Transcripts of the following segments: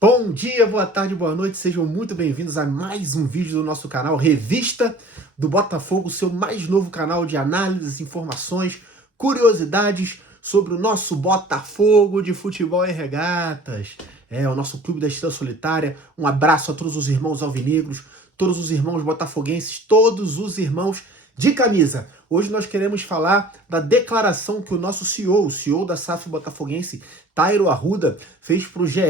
Bom dia, boa tarde, boa noite, sejam muito bem-vindos a mais um vídeo do nosso canal Revista do Botafogo, seu mais novo canal de análises, informações, curiosidades sobre o nosso Botafogo de futebol e regatas. O nosso clube da Estrela Solitária. Um abraço a todos os irmãos alvinegros, todos os irmãos botafoguenses, todos os irmãos de camisa. Hoje nós queremos falar da declaração que o nosso CEO, o CEO da SAF botafoguense, Tairo Arruda, fez para o GE.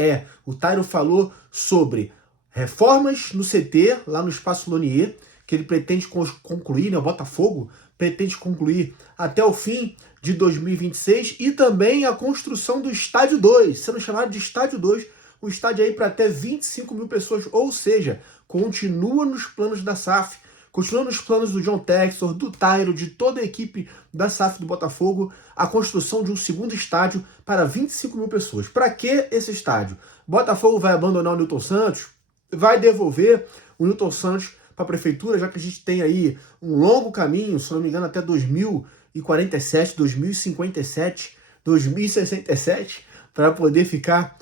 O Tairo falou sobre reformas no CT, lá no Espaço Lonier, que ele pretende concluir, né, o Botafogo pretende concluir até o fim de 2026, e também a construção do Estádio 2, sendo chamado de Estádio 2, um estádio aí para até 25 mil pessoas, ou seja, continua nos planos da SAF, continua nos planos do John Textor, do Tairo, de toda a equipe da SAF do Botafogo, a construção de um segundo estádio para 25 mil pessoas. Para que esse estádio? Botafogo vai abandonar o Newton Santos? Vai devolver o Newton Santos para a prefeitura, já que a gente tem aí um longo caminho, se não me engano, até 2047, 2057, 2067, para poder ficar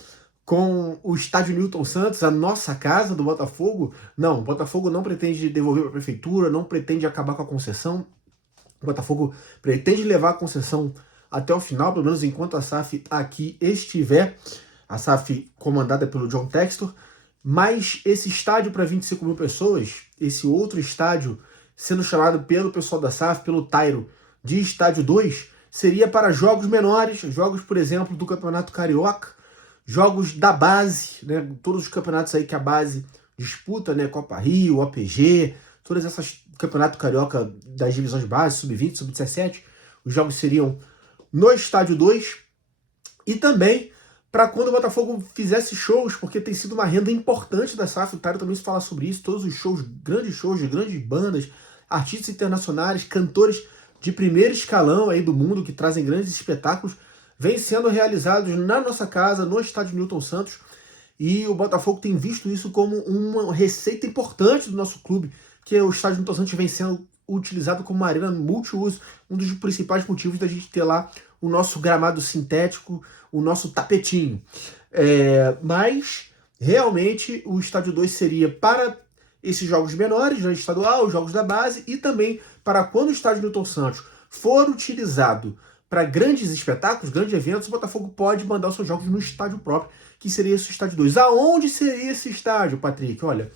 com o estádio Newton Santos, a nossa casa do Botafogo. Não, o Botafogo não pretende devolver para a prefeitura, não pretende acabar com a concessão. O Botafogo pretende levar a concessão até o final, pelo menos enquanto a SAF aqui estiver, a SAF comandada pelo John Textor. Mas esse estádio para 25 mil pessoas, esse outro estádio sendo chamado pelo pessoal da SAF, pelo Tairo, de Estádio 2, seria para jogos menores, jogos, por exemplo, do Campeonato Carioca, jogos da base, né, todos os campeonatos aí que a base disputa, né, Copa Rio, OPG, todas essas campeonato carioca das divisões base, sub-20, sub-17, os jogos seriam no Estádio 2, e também para quando o Botafogo fizesse shows, porque tem sido uma renda importante da SAF, o Tário também se fala sobre isso, todos os shows de grandes bandas, artistas internacionais, cantores de primeiro escalão aí do mundo, que trazem grandes espetáculos, vêm sendo realizados na nossa casa, no estádio Newton Santos, e o Botafogo tem visto isso como uma receita importante do nosso clube, que o estádio Newton Santos vem sendo utilizado como uma arena multiuso, um dos principais motivos da gente ter lá o nosso gramado sintético, o nosso tapetinho. Mas, realmente, o estádio 2 seria para esses jogos menores, né, estadual, os jogos da base, e também para quando o estádio Newton Santos for utilizado para grandes espetáculos, grandes eventos, o Botafogo pode mandar os seus jogos no estádio próprio, que seria esse estádio 2. Aonde seria esse estádio, Patrick? Olha,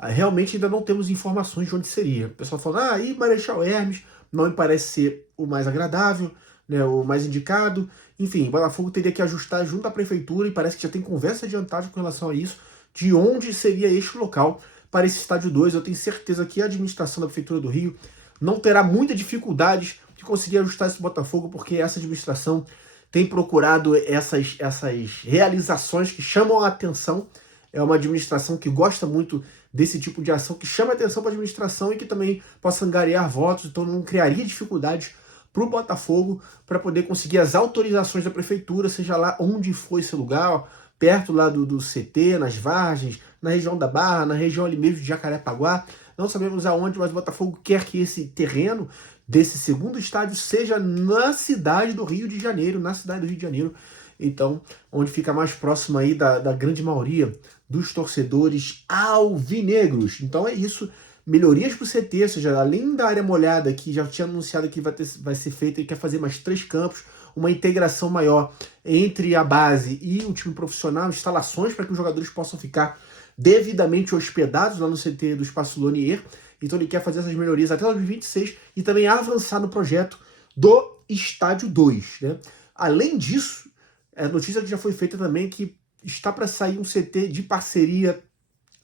realmente ainda não temos informações de onde seria. O pessoal fala, aí Marechal Hermes não me parece ser o mais agradável, né, o mais indicado. Enfim, o Botafogo teria que ajustar junto à prefeitura, e parece que já tem conversa adiantada com relação a isso, de onde seria este local para esse estádio 2. Eu tenho certeza que a administração da Prefeitura do Rio não terá muita dificuldade de conseguir ajustar esse Botafogo, porque essa administração tem procurado essas realizações que chamam a atenção. É uma administração que gosta muito desse tipo de ação, que chama a atenção para a administração e que também possa angariar votos, então não criaria dificuldades para o Botafogo para poder conseguir as autorizações da prefeitura, seja lá onde for esse lugar, perto lá do CT, nas Vargens, na região da Barra, na região ali mesmo de Jacarepaguá. Não sabemos aonde, mas o Botafogo quer que esse terreno desse segundo estádio seja na cidade do Rio de Janeiro, então, onde fica mais próximo aí da grande maioria dos torcedores alvinegros. Então é isso, melhorias para o CT, ou seja, além da área molhada, que já tinha anunciado que vai ser feita, e quer fazer mais 3 campos, uma integração maior entre a base e o time profissional, instalações para que os jogadores possam ficar devidamente hospedados lá no CT do Espaço Lonier. Então ele quer fazer essas melhorias até 2026 e também avançar no projeto do Estádio 2. Né? Além disso, a notícia que já foi feita também, que está para sair um CT de parceria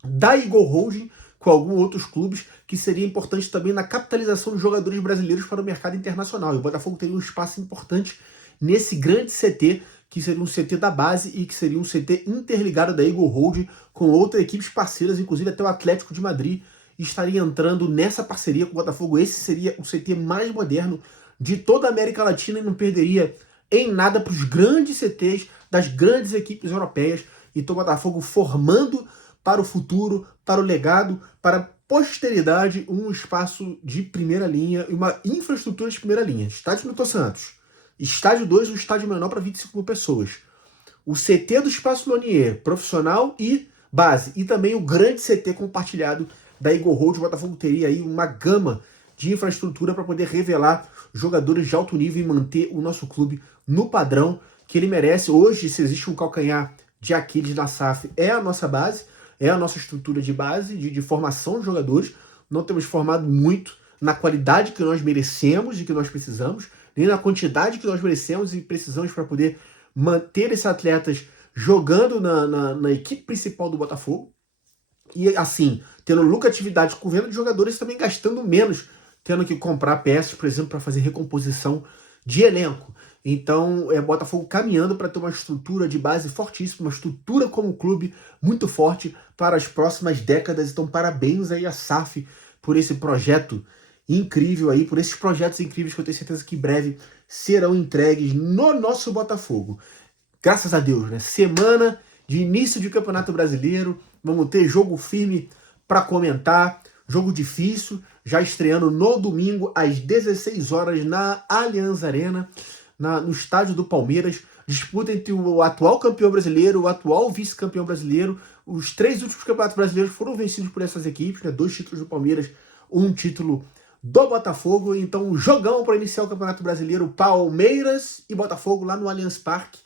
da Eagle Holding com alguns outros clubes, que seria importante também na capitalização dos jogadores brasileiros para o mercado internacional. E o Botafogo teria um espaço importante nesse grande CT, que seria um CT da base e que seria um CT interligado da Eagle Holding com outras equipes parceiras, inclusive até o Atlético de Madrid estaria entrando nessa parceria com o Botafogo. Esse seria o CT mais moderno de toda a América Latina e não perderia em nada para os grandes CTs das grandes equipes europeias. Então o Botafogo formando para o futuro, para o legado, para a posteridade, um espaço de primeira linha e uma infraestrutura de primeira linha. Estádio Newton Santos. Estádio 2, um estádio menor para 25 mil pessoas. o CT do Espaço Lonier, profissional e base, e também o grande CT compartilhado da Eagle Road. O Botafogo teria aí uma gama de infraestrutura para poder revelar jogadores de alto nível e manter o nosso clube no padrão que ele merece. Hoje, se existe um calcanhar de Aquiles na SAF, é a nossa base, é a nossa estrutura de base, de formação de jogadores. Não temos formado muito na qualidade que nós merecemos e que nós precisamos, nem na quantidade que nós merecemos e precisamos para poder manter esses atletas jogando na equipe principal do Botafogo. E assim, tendo lucratividade com venda de jogadores, também gastando menos, tendo que comprar peças, por exemplo, para fazer recomposição de elenco. Então, Botafogo caminhando para ter uma estrutura de base fortíssima, uma estrutura como clube muito forte para as próximas décadas. Então, parabéns aí a SAF por esse projeto incrível aí, por esses projetos incríveis que eu tenho certeza que em breve serão entregues no nosso Botafogo. Graças a Deus, né? Semana de início de Campeonato Brasileiro, vamos ter jogo firme para comentar, jogo difícil, já estreando no domingo às 16 horas na Allianz Arena, no estádio do Palmeiras. Disputa entre o atual campeão brasileiro, o atual vice-campeão brasileiro. Os 3 últimos campeonatos brasileiros foram vencidos por essas equipes, né? 2 títulos do Palmeiras, 1 título do Botafogo. Então, um jogão para iniciar o Campeonato Brasileiro, Palmeiras e Botafogo lá no Allianz Parque.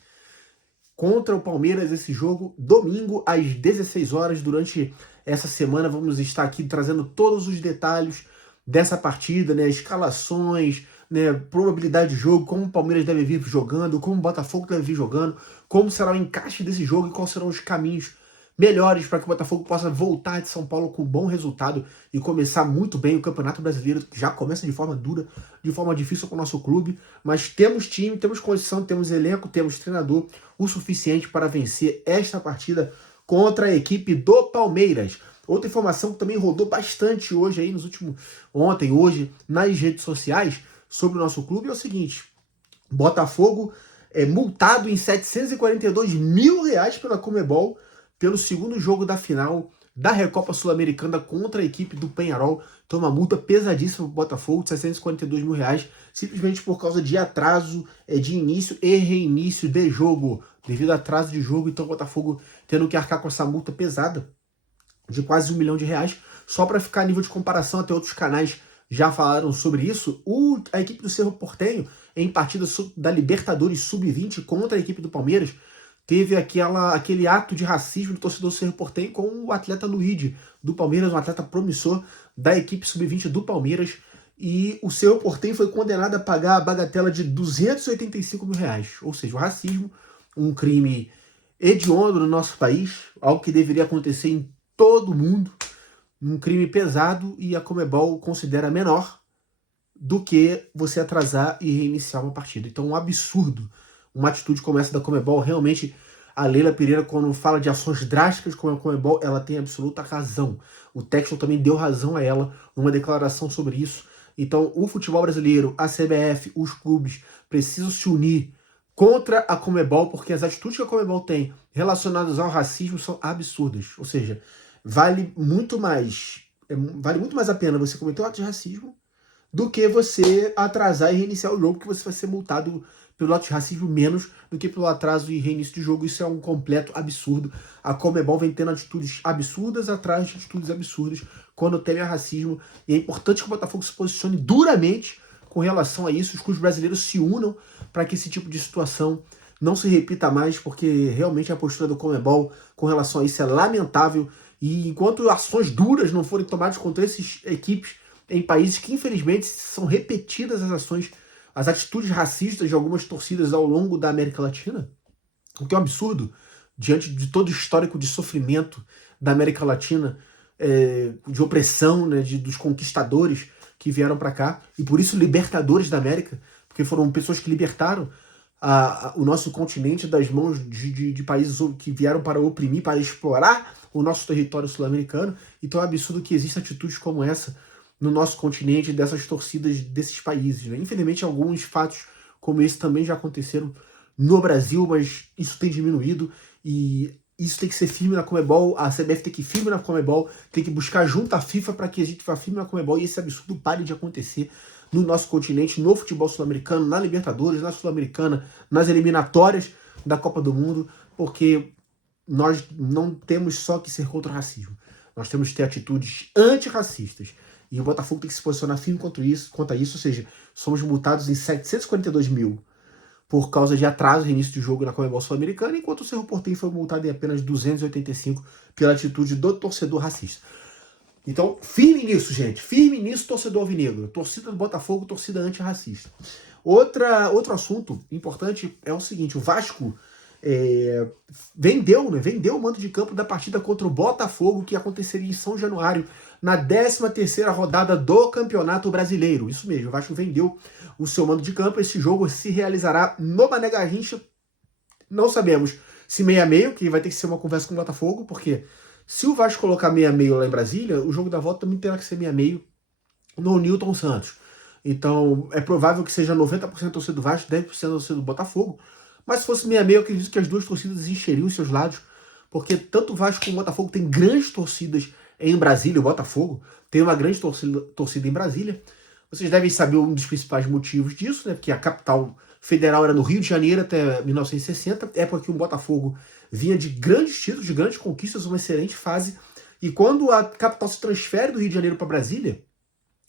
Contra o Palmeiras, esse jogo, domingo às 16 horas. Durante essa semana vamos estar aqui trazendo todos os detalhes dessa partida, né? Escalações, né? Probabilidade de jogo, como o Palmeiras deve vir jogando, como o Botafogo deve vir jogando, como será o encaixe desse jogo e quais serão os caminhos melhores para que o Botafogo possa voltar de São Paulo com um bom resultado e começar muito bem o Campeonato Brasileiro, que já começa de forma dura, de forma difícil com o nosso clube, mas temos time, temos condição, temos elenco, temos treinador o suficiente para vencer esta partida contra a equipe do Palmeiras. Outra informação que também rodou bastante hoje aí hoje nas redes sociais sobre o nosso clube é o seguinte: Botafogo é multado em R$742 mil pela Conmebol pelo segundo jogo da final da Recopa Sul-Americana contra a equipe do Peñarol. Então, uma multa pesadíssima para o Botafogo de R$742 mil, simplesmente por causa de atraso de início e reinício de jogo. Devido a atraso de jogo, então o Botafogo tendo que arcar com essa multa pesada de quase R$1 milhão. Só para ficar a nível de comparação, até outros canais já falaram sobre isso. A equipe do Cerro Porteño, em partida da Libertadores Sub-20 contra a equipe do Palmeiras, teve aquele ato de racismo do torcedor do Cerro Porteño com o atleta Luigi do Palmeiras, um atleta promissor da equipe Sub-20 do Palmeiras. E o Cerro Porteño foi condenado a pagar a bagatela de R$285 mil. Ou seja, o racismo, um crime hediondo no nosso país, algo que deveria acontecer em todo mundo, um crime pesado, e a Conmebol considera menor do que você atrasar e reiniciar uma partida. Então, um absurdo uma atitude como essa da Conmebol. Realmente, a Leila Pereira, quando fala de ações drásticas como a Conmebol, ela tem absoluta razão. O Textor também deu razão a ela numa declaração sobre isso. Então, o futebol brasileiro, a CBF, os clubes precisam se unir contra a Conmebol, porque as atitudes que a Conmebol tem relacionadas ao racismo são absurdas. Ou seja, vale muito mais a pena você cometer um ato de racismo do que você atrasar e reiniciar o jogo, que você vai ser multado pelo ato de racismo menos do que pelo atraso e reinício de jogo. Isso é um completo absurdo. A Conmebol vem tendo atitudes absurdas atrás de atitudes absurdas quando tem racismo, e é importante que o Botafogo se posicione duramente com relação a isso. Os clubes brasileiros se unam para que esse tipo de situação não se repita mais, porque realmente a postura do Conmebol com relação a isso é lamentável, e enquanto ações duras não forem tomadas contra essas equipes em países que infelizmente são repetidas as atitudes racistas de algumas torcidas ao longo da América Latina, o que é um absurdo diante de todo o histórico de sofrimento da América Latina, de opressão, né, dos conquistadores que vieram para cá, e por isso libertadores da América, porque foram pessoas que libertaram o nosso continente das mãos de países que vieram para oprimir, para explorar o nosso território sul-americano. Então é um absurdo que existam atitudes como essa no nosso continente, dessas torcidas desses países, né? Infelizmente, alguns fatos como esse também já aconteceram no Brasil, mas isso tem diminuído, e isso tem que ser firme na Conmebol. A CBF tem que ir firme na Conmebol, tem que buscar junto à FIFA para que a gente vá firme na Conmebol e esse absurdo pare de acontecer no nosso continente, no futebol sul-americano, na Libertadores, na Sul-Americana, nas eliminatórias da Copa do Mundo. porque nós não temos só que ser contra o racismo. Nós temos que ter atitudes antirracistas. E o Botafogo tem que se posicionar firme quanto a isso, ou seja, somos multados em 742 mil por causa de atraso no início de jogo na Conmebol Sul-Americana, enquanto o Cerro Porteño foi multado em apenas 285 pela atitude do torcedor racista. Então, firme nisso, gente. Firme nisso, torcedor alvinegro. Torcida do Botafogo, torcida antirracista. Outro assunto importante é o seguinte, o Vasco vendeu o mando de campo da partida contra o Botafogo, que aconteceria em São Januário, na 13ª rodada do Campeonato Brasileiro. Isso mesmo, o Vasco vendeu o seu mando de campo. Esse jogo se realizará no Mané Garrincha. Não sabemos se 6-6, que vai ter que ser uma conversa com o Botafogo, porque se o Vasco colocar 6-6 lá em Brasília, o jogo da volta também terá que ser 6-6 no Newton Santos. Então, é provável que seja 90% torcida do Vasco, 10% torcida do Botafogo. Mas se fosse 6-6, eu acredito que as duas torcidas encheriam os seus lados, porque tanto o Vasco como o Botafogo tem grandes torcidas em Brasília. O Botafogo tem uma grande torcida em Brasília. Vocês devem saber um dos principais motivos disso, né? Porque a capital federal era no Rio de Janeiro até 1960, época que o Botafogo vinha de grandes títulos, de grandes conquistas, uma excelente fase. E quando a capital se transfere do Rio de Janeiro para Brasília,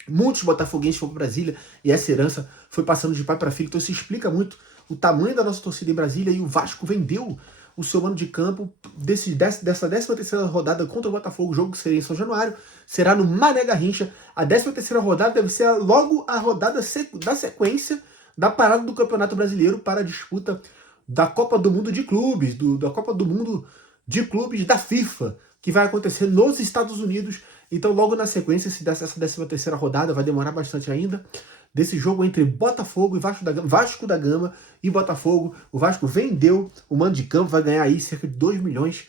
muitos botafoguenses foram para Brasília e essa herança foi passando de pai para filho. Então isso explica muito o tamanho da nossa torcida em Brasília, e o Vasco vendeu o seu mando de campo dessa 13ª rodada contra o Botafogo. O jogo que seria em São Januário será no Mané Garrincha. A 13ª rodada deve ser logo a rodada da sequência da parada do Campeonato Brasileiro para a disputa da Copa do Mundo de Clubes, da Copa do Mundo de Clubes da FIFA, que vai acontecer nos Estados Unidos. Então, logo na sequência, essa 13ª rodada vai demorar bastante ainda, desse jogo entre Botafogo e Vasco da Gama e Botafogo. O Vasco vendeu o mando de campo, vai ganhar aí cerca de 2 milhões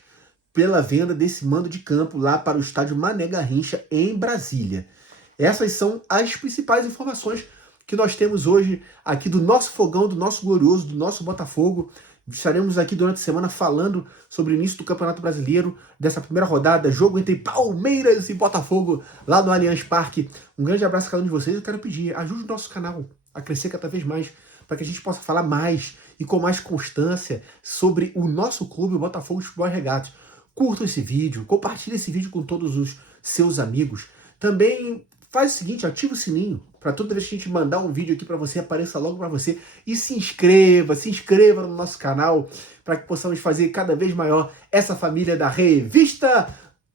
pela venda desse mando de campo lá para o estádio Mané Garrincha, em Brasília. Essas são as principais informações que nós temos hoje aqui do nosso fogão, do nosso glorioso, do nosso Botafogo. Estaremos aqui durante a semana falando sobre o início do Campeonato Brasileiro, dessa primeira rodada, jogo entre Palmeiras e Botafogo, lá no Allianz Parque. Um grande abraço a cada um de vocês. Eu quero pedir, ajude o nosso canal a crescer cada vez mais, para que a gente possa falar mais e com mais constância sobre o nosso clube, o Botafogo de Futebol e Regatas. Curta esse vídeo, compartilhe esse vídeo com todos os seus amigos. Também faz o seguinte, ativa o sininho, para toda vez que a gente mandar um vídeo aqui para você, apareça logo para você. E se inscreva no nosso canal, para que possamos fazer cada vez maior essa família da Revista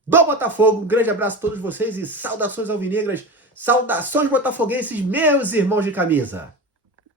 do Botafogo. Um grande abraço a todos vocês e saudações alvinegras, saudações botafoguenses, meus irmãos de camisa.